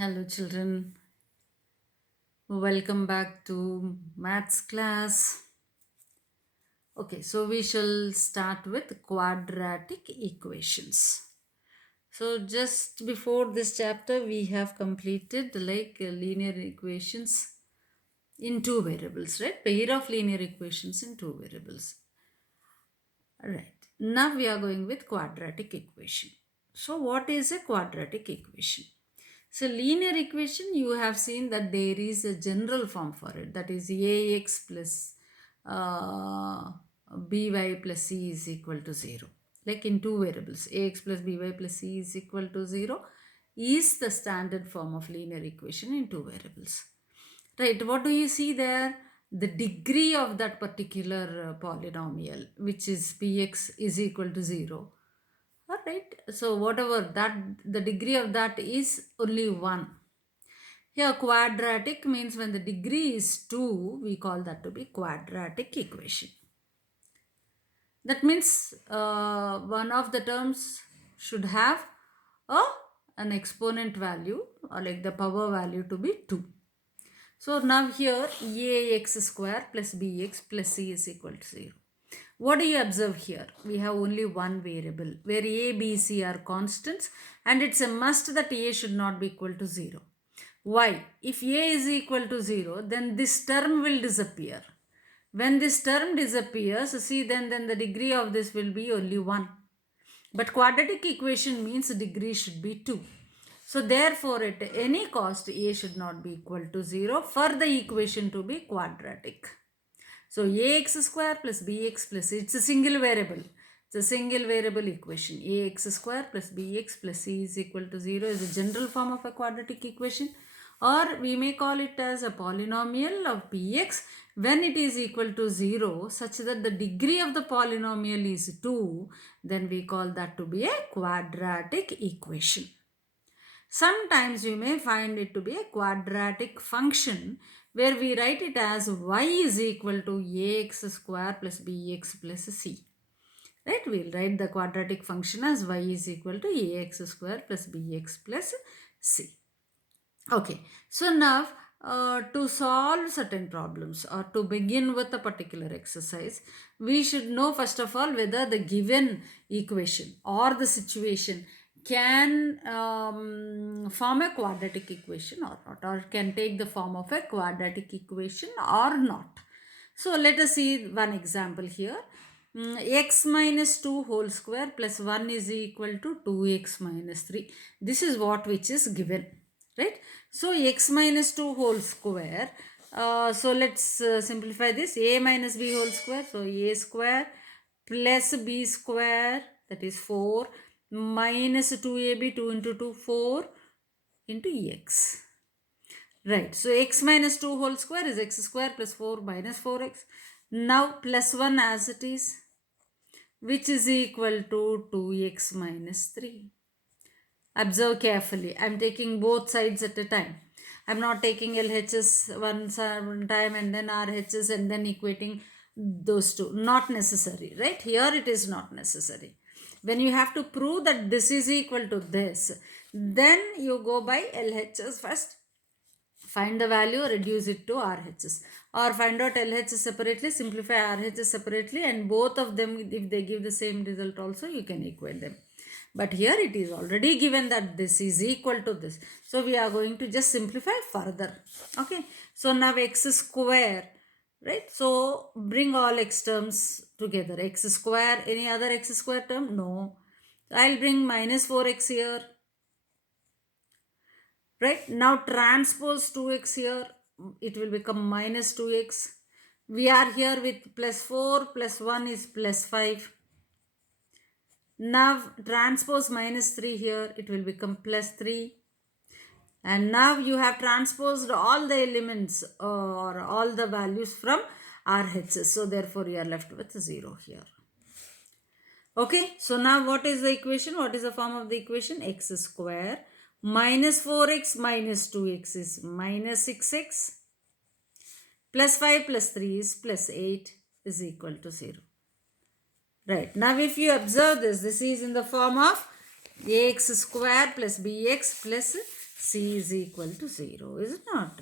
Hello, children. Welcome back to maths class. Okay, so we shall start with quadratic equations. So, just before this chapter, we have completed linear equations in two variables, right? Pair of linear equations in two variables. Right. Now we are going with quadratic equation. So, what is a quadratic equation? So, linear equation, you have seen that there is a general form for it, that is ax plus uh, by plus c is equal to 0. Like in two variables, ax plus by plus c is equal to 0 is the standard form of linear equation in two variables. Right, what do you see there? The degree of that particular polynomial, which is px is equal to 0. Alright, so whatever that, the degree of that is only 1. Here, quadratic means when the degree is 2, we call that to be quadratic equation. That means one of the terms should have a, an exponent value or like the power value to be 2. So now here ax square plus bx plus c is equal to 0. What do you observe here? We have only one variable where a, b, c are constants and it's a must that a should not be equal to 0. Why? If a is equal to 0, then this term will disappear. When this term disappears, see then the degree of this will be only 1. But quadratic equation means degree should be 2. So therefore at any cost a should not be equal to 0 for the equation to be quadratic. So ax square plus bx plus c, it's a single variable. It's a single variable equation. Ax square plus bx plus c is equal to 0 is a general form of a quadratic equation, or we may call it as a polynomial of px when it is equal to 0 such that the degree of the polynomial is 2, then we call that to be a quadratic equation. Sometimes we may find it to be a quadratic function where we write it as y is equal to ax square plus bx plus c. Right? We'll write the quadratic function as y is equal to ax square plus bx plus c. Okay, so now to solve certain problems or to begin with a particular exercise, we should know first of all whether the given equation or the situation can form a quadratic equation or not, or can take the form of a quadratic equation or not. So let us see one example here. X minus 2 whole square plus 1 is equal to 2x minus 3. This is what which is given, right? So x minus 2 whole square, so let's simplify this. A minus b whole square, so a square plus b square, that is 4, minus 2ab, 2 into 2, 4 into x. Right, so x minus 2 whole square is x square plus 4 minus 4x. Now plus 1 as it is, which is equal to 2x minus 3. Observe carefully. I am taking both sides at a time. I am not taking LHS one time and then RHS and then equating those two. Not necessary, right? Here it is not necessary. When you have to prove that this is equal to this, then you go by LHS first. Find the value, reduce it to RHS, or find out LHS separately, simplify RHS separately, and both of them, if they give the same result also, you can equate them. But here it is already given that this is equal to this. So we are going to just simplify further. Okay. So now x square, right? So bring all x terms together. X square, any other x square term? No. I'll bring minus 4x here. Right, now transpose 2x here, it will become minus 2x. We are here with plus 4 plus 1 is plus 5. Now transpose minus 3 here, it will become plus 3. And now you have transposed all the elements or all the values from RHS. So therefore you are left with 0 here. Okay, so now what is the equation? What is the form of the equation? X square minus 4x minus 2x is minus 6x plus 5 plus 3 is plus 8 is equal to 0. Right, now if you observe this, this is in the form of ax square plus bx plus c is equal to 0, is it not?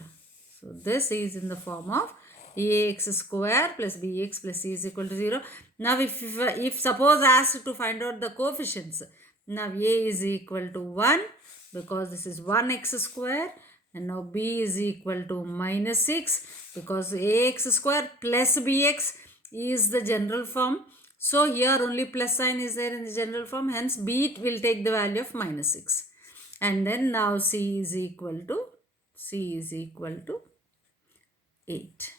So this is in the form of ax square plus bx plus c is equal to 0. Now if suppose asked to find out the coefficients, now a is equal to 1 because this is 1x square, and now b is equal to minus 6 because ax square plus bx is the general form. So here only plus sign is there in the general form, hence b will take the value of minus 6. And then now c is equal to 8.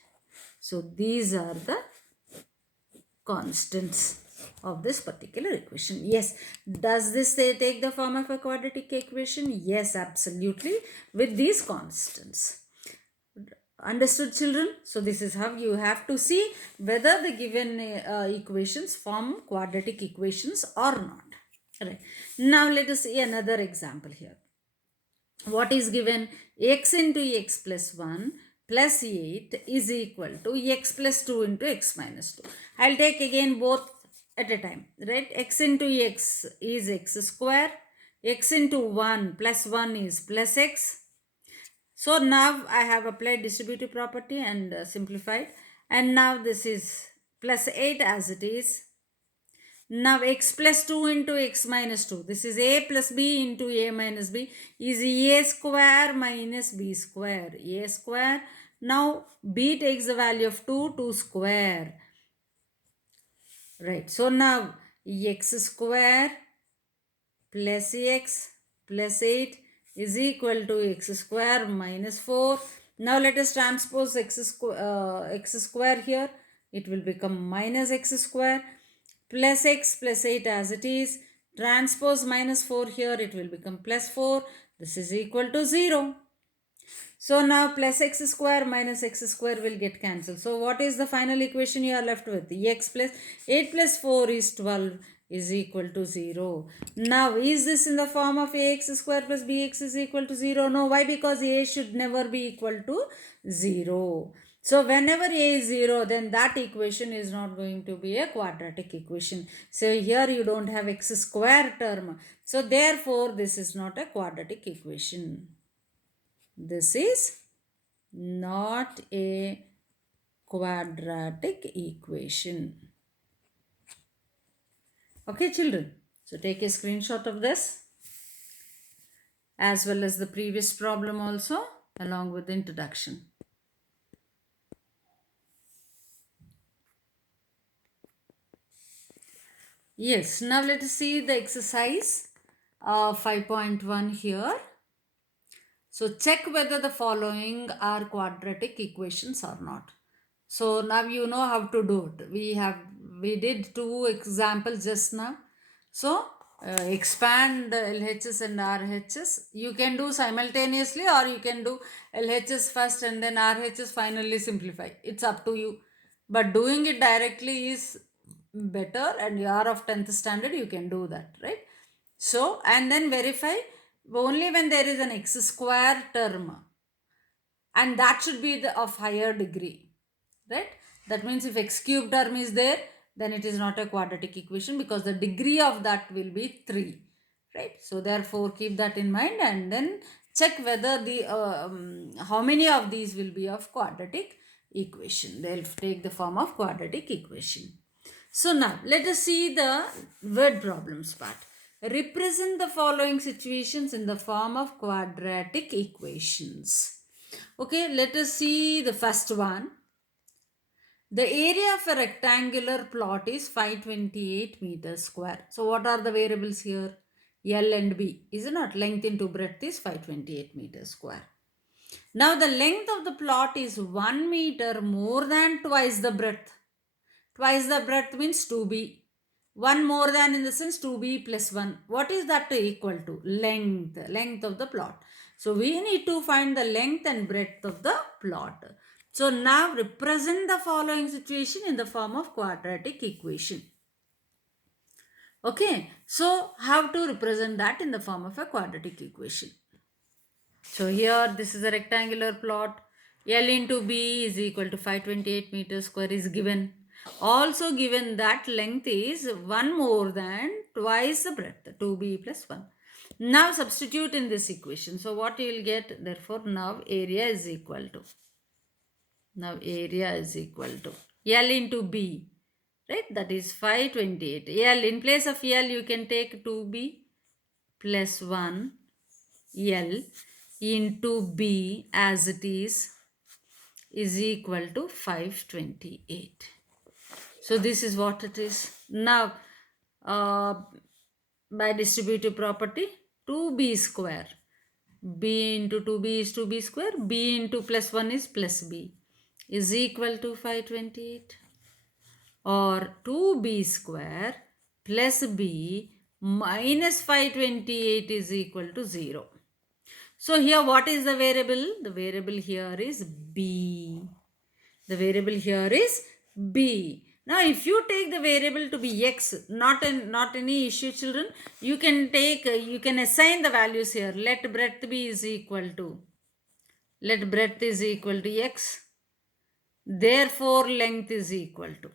So these are the constants of this particular equation. Yes, does this take the form of a quadratic equation? Yes, absolutely, with these constants. Understood, children? So this is how you have to see whether the given equations form quadratic equations or not. Right. Now let us see another example here. What is given? X into x plus 1 plus 8 is equal to x plus 2 into x minus 2. I'll take again both at a time, right? X into x is x square. X into 1 plus 1 is plus x. So now I have applied distributive property and simplified. And now this is plus 8 as it is. Now x plus 2 into x minus 2. This is a plus b into a minus b is a square minus b square. A square. Now b takes the value of 2, 2 square. Right. So now x square plus x plus 8 is equal to x square minus 4. Now let us transpose x square here. It will become minus x square plus x plus 8 as it is. Transpose minus 4 here, it will become plus 4. This is equal to 0. So now plus x square minus x square will get cancelled. So what is the final equation you are left with? X plus 8 plus 4 is 12 is equal to 0. Now is this in the form of ax square plus bx is equal to 0? No. Why? Because a should never be equal to 0. So whenever a is 0, then that equation is not going to be a quadratic equation. So here you don't have x square term. So therefore this is not a quadratic equation. This is not a quadratic equation. Okay, children. So take a screenshot of this as well as the previous problem also along with the introduction. Yes, now let us see the exercise 5.1 here. So check whether the following are quadratic equations or not. So now you know how to do it. We did 2 examples just now. So expand LHS and RHS. You can do simultaneously or you can do LHS first and then RHS finally simplify. It's up to you. But doing it directly is better, and you are of 10th standard, you can do that, right? So, and then verify only when there is an x square term, and that should be of higher degree, right? That means if x cube term is there, then it is not a quadratic equation because the degree of that will be 3, right? So therefore keep that in mind and then check whether the how many of these will be of quadratic equation. They'll take the form of quadratic equation. So now let us see the word problems part. Represent the following situations in the form of quadratic equations. Okay, let us see the first one. The area of a rectangular plot is 528 meters square. So what are the variables here? L and B. Is it not? Length into breadth is 528 meters square. Now the length of the plot is 1 meter more than twice the breadth. Twice the breadth means 2b. 1 more than in the sense 2b plus 1. What is that equal to? Length. Length of the plot. So we need to find the length and breadth of the plot. So now represent the following situation in the form of quadratic equation. Okay. So how to represent that in the form of a quadratic equation? So here this is a rectangular plot. L into B is equal to 528 meters square is given. Also given that length is 1 more than twice the breadth, 2b plus 1. Now substitute in this equation. So what you will get, therefore now area is equal to, L into B, right? That is 528. L, in place of L you can take 2B plus 1 L into B as it is equal to 528. So this is what it is. Now by distributive property, 2b square, b into 2b is 2b square, b into plus 1 is plus b, is equal to 528, or 2b square plus b minus 528 is equal to 0. So here what is the variable? The variable here is b. The variable here is b. Now if you take the variable to be x, not any issue children, you can assign the values here. Let breadth be is equal to, x. Therefore length is equal to,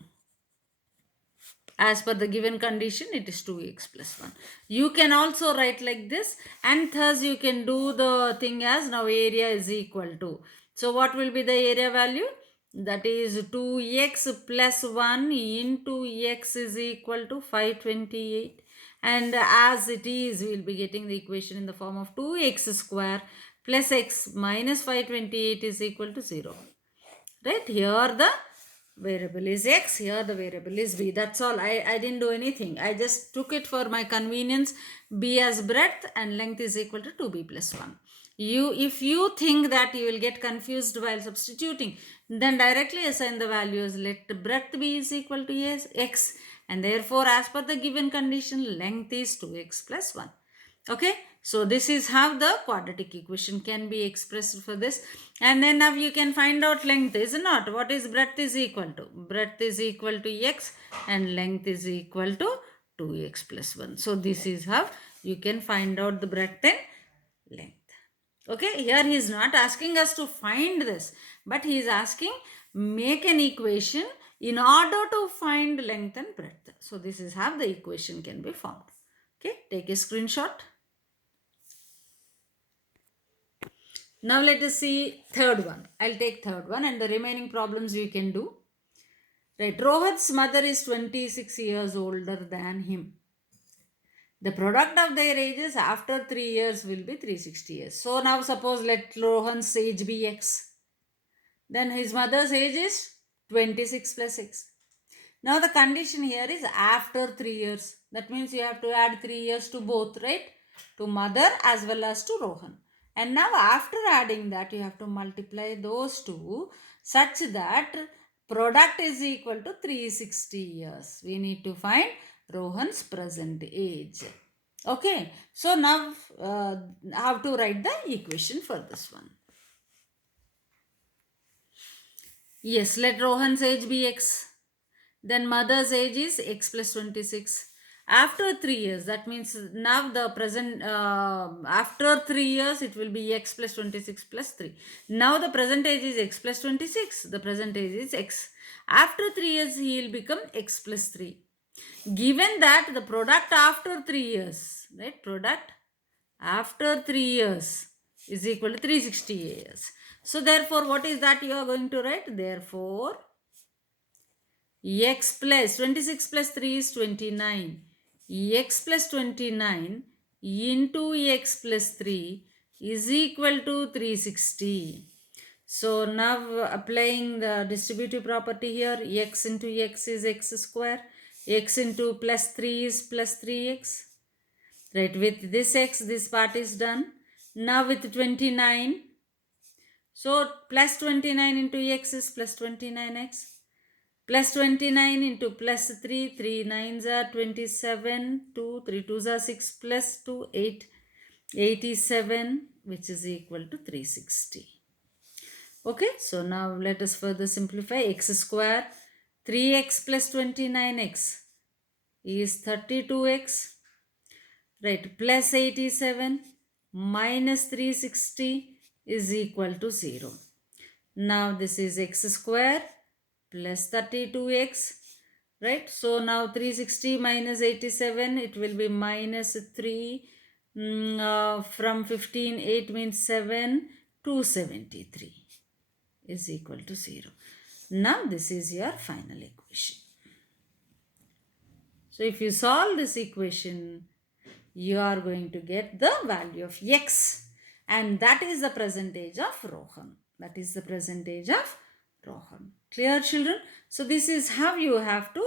as per the given condition, it is 2x plus 1. You can also write like this, and thus you can do the thing as now area is equal to. So what will be the area value? That is 2x plus 1 into x is equal to 528. And as it is, we will be getting the equation in the form of 2x square plus x minus 528 is equal to 0. Right? Here the variable is x, here the variable is b. That's all. I didn't do anything. I just took it for my convenience. B as breadth and length is equal to 2b plus 1. If you think that you will get confused while substituting, then directly assign the values. Let breadth be is equal to x, and therefore as per the given condition, length is 2x plus 1. Okay, so this is how the quadratic equation can be expressed for this. And then now you can find out length, is not? What is breadth is equal to? Breadth is equal to x and length is equal to 2x plus 1. So this is how you can find out the breadth and length. Okay, here he is not asking us to find this, but he is asking make an equation in order to find length and breadth. So this is how the equation can be found. Okay, take a screenshot. Now let us see third one. I'll take third one and the remaining problems we can do. Right, Rohit's mother is 26 years older than him. The product of their ages after 3 years will be 360 years. So now suppose let Rohan's age be x. Then his mother's age is 26 plus x. Now the condition here is after 3 years. That means you have to add 3 years to both, right? To mother as well as to Rohan. And now after adding that, you have to multiply those two such that product is equal to 360 years. We need to find Rohan's present age. Okay, so now how to write the equation for this one. Yes, let Rohan's age be x. Then mother's age is x plus 26. After 3 years, that means now the present, after 3 years, it will be x plus 26 plus 3. Now the present age is x plus 26. The present age is x. After 3 years, he will become x plus 3. Given that the product after 3 years, right? Product after 3 years is equal to 360 years. So therefore, what is that you are going to write? Therefore, x plus 26 plus 3 is 29. X plus 29 into x plus 3 is equal to 360. So now applying the distributive property here, x into x is x square. X into plus 3 is plus 3x. Right, with this x, this part is done. Now with 29. So plus 29 into x is plus 29x. Plus 29 into plus 3, 3 9s are 27, 2, 3 2s are 6 plus 2, 8, 87, which is equal to 360. Okay, so now let us further simplify. X square, 3x plus 29x is 32x. Right, plus 87 minus 360 is equal to 0. Now this is x square plus 32x, right? So now 360 minus 87, it will be minus 3 from 15, 8 means 7, 273 is equal to 0. Now this is your final equation. So if you solve this equation, you are going to get the value of x, and that is the percentage of Rohan. That is the percentage of Rohan. Clear, children? So this is how you have to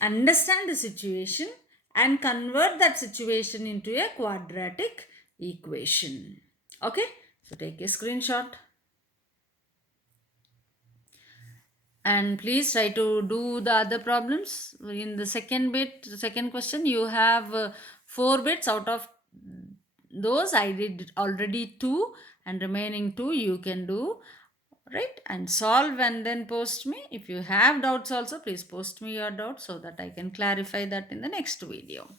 understand the situation and convert that situation into a quadratic equation. Okay? So take a screenshot. And please try to do the other problems. In the second bit, second question, you have 4 bits. Out of those, I did already 2, and remaining 2 you can do, right? And solve and then post me. If you have doubts also, please post me your doubts so that I can clarify that in the next video.